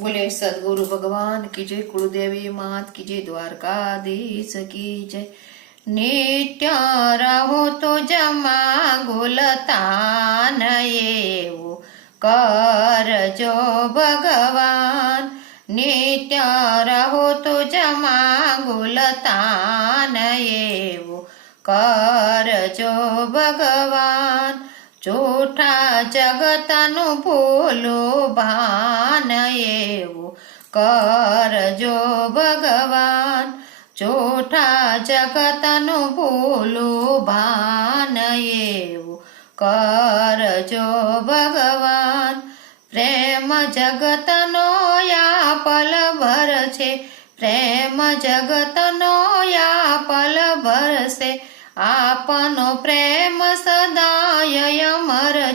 બોલે, સદગુરુ ભગવાન, કી જય કુળદેવી માત, કી જય દ્વારકાધીશ, કી જય નિત્ય રહો તો જમા ગુલતાન એવું કરજો ભગવાન. નિત્ય રહો તો જમા ગુલતાન એવું કરજો ભગવાન. જૂઠા જગતનું ભૂલું ભાન એવું કરજો ભગવાન. જૂઠા જગતનું ભૂલું ભાન એવું કરજો ભગવાન. પ્રેમ જગતનો યા પલભર છે, પ્રેમ જગતનો યા પલભર છે. આપનો પ્રેમ સદાય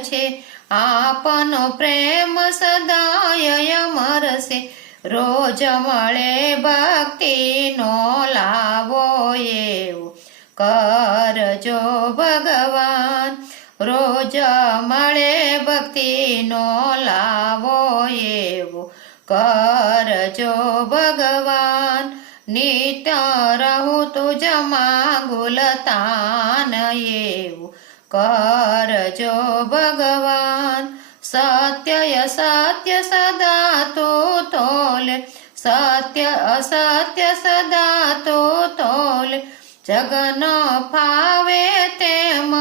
છે. આપનો પ્રેમ સદાય મરશે રોજ મળે ભક્તિનો લાવો એવું. કરજો ભગવાન. રોજ મળે ભક્તિનો લાવો એવું. કરજો ભગવાન. નિત રહું તુજમાં ગુલતાન એવું. કરજો ભગવાન સત્ય સત્ય સદા તો તોલે સત્ય અસત્ય સદા તો તોલે જગન ફાવે તેમ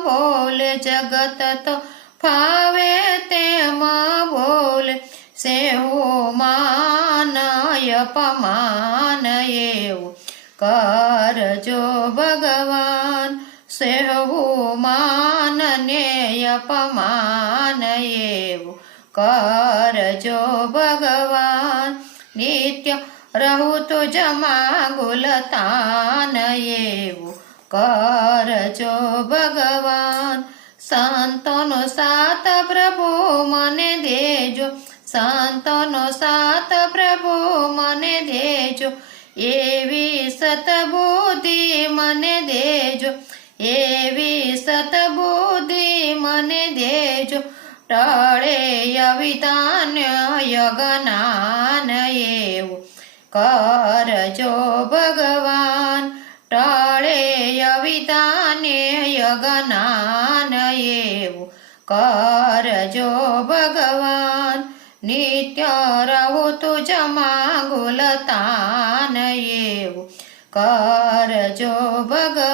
બોલે જગત તો ફાવે તેમ બોલે સેવો માનય પમાન એવું કરજો ભગવાન સેવું માનને અપમાન એવું કરજો ભગવાન. નિત્ય રહું તો જમા ગુલતાન એવું કરજો ભગવાન. સંતોનો સાથ પ્રભુ મને દેજો. સંતોનો સાથ પ્રભુ મને દેજો. એવી સતબુદ્ધિ મને દેજો. એવી સતબુદ્ધિ મને દેજો. ટળે અવિતાન્ય યજ્ઞાન એવું. કરજો ભગવાન. ટળે અવિતાને યજ્ઞાન એવું. કરજો ભગવાન. નિત્ય રહું તુજમાં ગુલતાન એવું. કરજો ભગવાન.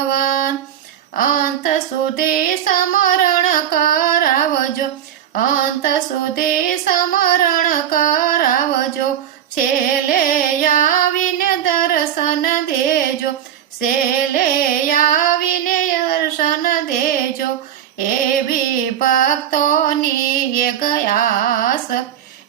સુધી સમરણ કરાવજો. અંત સુધી સમરણ કરાવજો. છેલે આવીને દર્શન દેજો. છેલે આવીને દર્શન દેજો. એવી ભક્તોની એક આસ.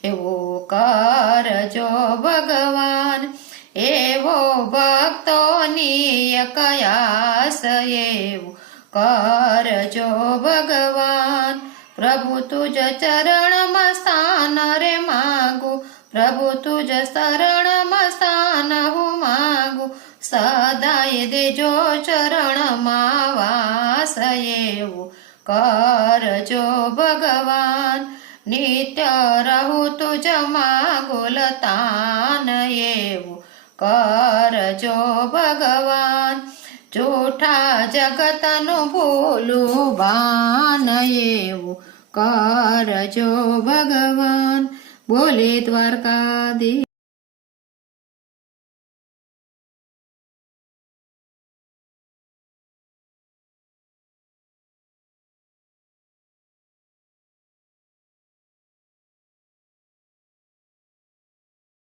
એવું કરજો ભગવાન. એવો ભક્તોની એક આસ. એવું કરજો ભગવાન. પ્રભુ તુજ ચરણમાં સ્થાન રે માગુ. પ્રભુ તુજ શરણમાં સ્થાન હું માગુ. સદાય દેજો ચરણમાં વાસ એવું. કરજો ભગવાન. નિત્ય રહું તુજમાં ગુલતાન એવું. કરજો ભગવાન. જૂઠા જગતનું ભૂલું ભાન એવું કરજો ભગવાન બોલે દ્વારકાધી